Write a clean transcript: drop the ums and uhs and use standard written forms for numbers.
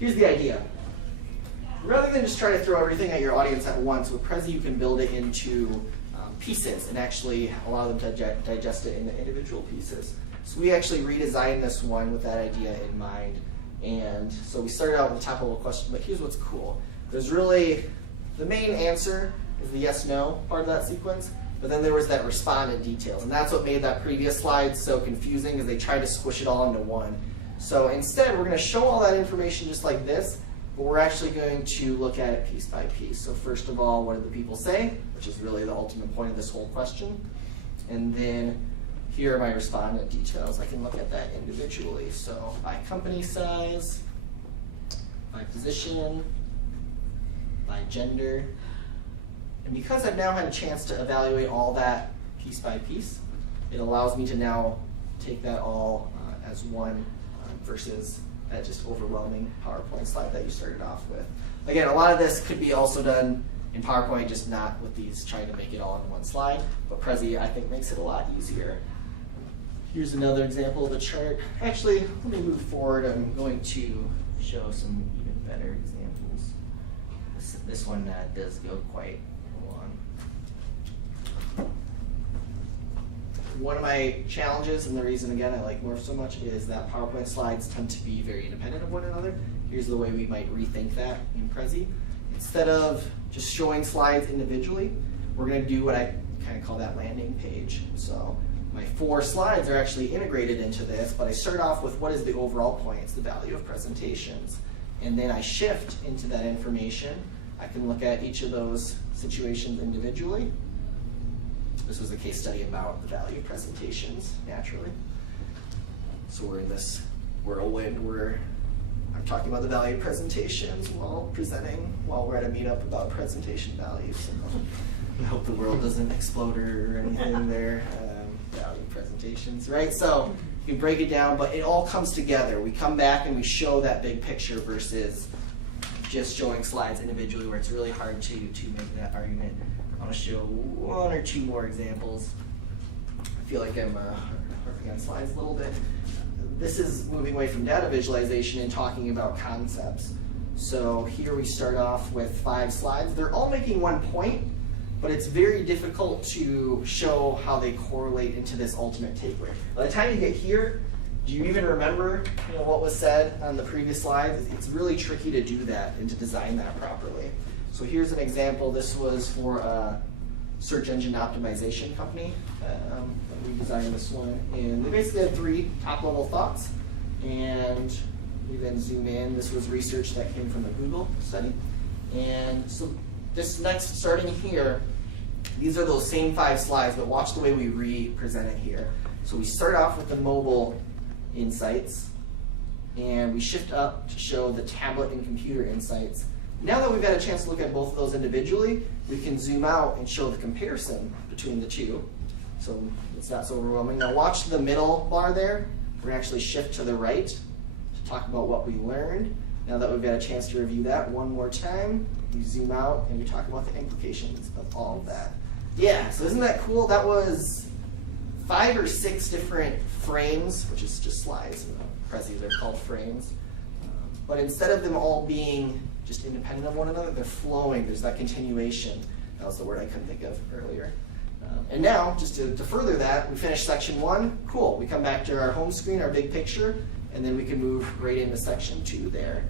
here's the idea. Rather than just try to throw everything at your audience at once, with Prezi you can build it into pieces and actually allow them to digest it into individual pieces. So we actually redesigned this one with that idea in mind. And so we started out with a top level question, but here's what's cool. There's really, the main answer is the yes-no part of that sequence, but then there was that respondent details. And that's what made that previous slide so confusing, because they tried to squish it all into one. So instead, we're going to show all that information just like this, but we're actually going to look at it piece by piece. So first of all, what did the people say, which is really the ultimate point of this whole question. And then here are my respondent details. I can look at that individually. So by company size, by position, by gender. And because I've now had a chance to evaluate all that piece by piece, it allows me to now take that all as one versus that just overwhelming PowerPoint slide that you started off with. Again, a lot of this could be also done in PowerPoint, just not with these trying to make it all in one slide. But Prezi, I think, makes it a lot easier. Here's another example of a chart. Actually, let me move forward. I'm going to show some even better examples. This one does go quite long. One of my challenges, and the reason, again, I like Morph so much, is that PowerPoint slides tend to be very independent of one another. Here's the way we might rethink that in Prezi. Instead of just showing slides individually, we're going to do what I kind of call that landing page. So my 4 slides are actually integrated into this, but I start off with what is the overall point? It's the value of presentations. And then I shift into that information. I can look at each of those situations individually. This was a case study about the value of presentations, naturally. So we're in this whirlwind where I'm talking about the value of presentations while presenting, while we're at a meetup about presentation values. So I hope the world doesn't explode or anything there. Value presentations, right? So you break it down, but it all comes together. We come back and we show that big picture versus just showing slides individually, where it's really hard to make that argument. I want to show 1 or 2 more examples. I feel like I'm harping on slides a little bit. This is moving away from data visualization and talking about concepts. So here we start off with 5 slides. They're all making one point, but it's very difficult to show how they correlate into this ultimate takeaway. By the time you get here, do you even remember what was said on the previous slides? It's really tricky to do that and to design that properly. So here's an example. This was for a search engine optimization company. We designed this one, and they basically had 3 top-level thoughts. And we then zoom in. This was research that came from the Google study. And so this next, starting here, these are those same 5 slides, but watch the way we re-present it here. So we start off with the mobile insights, and we shift up to show the tablet and computer insights. Now that we've had a chance to look at both of those individually, we can zoom out and show the comparison between the 2. So it's not so overwhelming. Now watch the middle bar there. We're going to actually shift to the right to talk about what we learned. Now that we've had a chance to review that one more time, we zoom out and we talk about the implications of all of that. Yeah, so isn't that cool? That was 5 or 6 different frames, which is just slides. Prezi, they're called frames. But instead of them all being just independent of one another, they're flowing. There's that continuation. That was the word I couldn't think of earlier. And now, just to further that, we finish section 1. Cool. We come back to our home screen, our big picture, and then we can move right into section 2 there.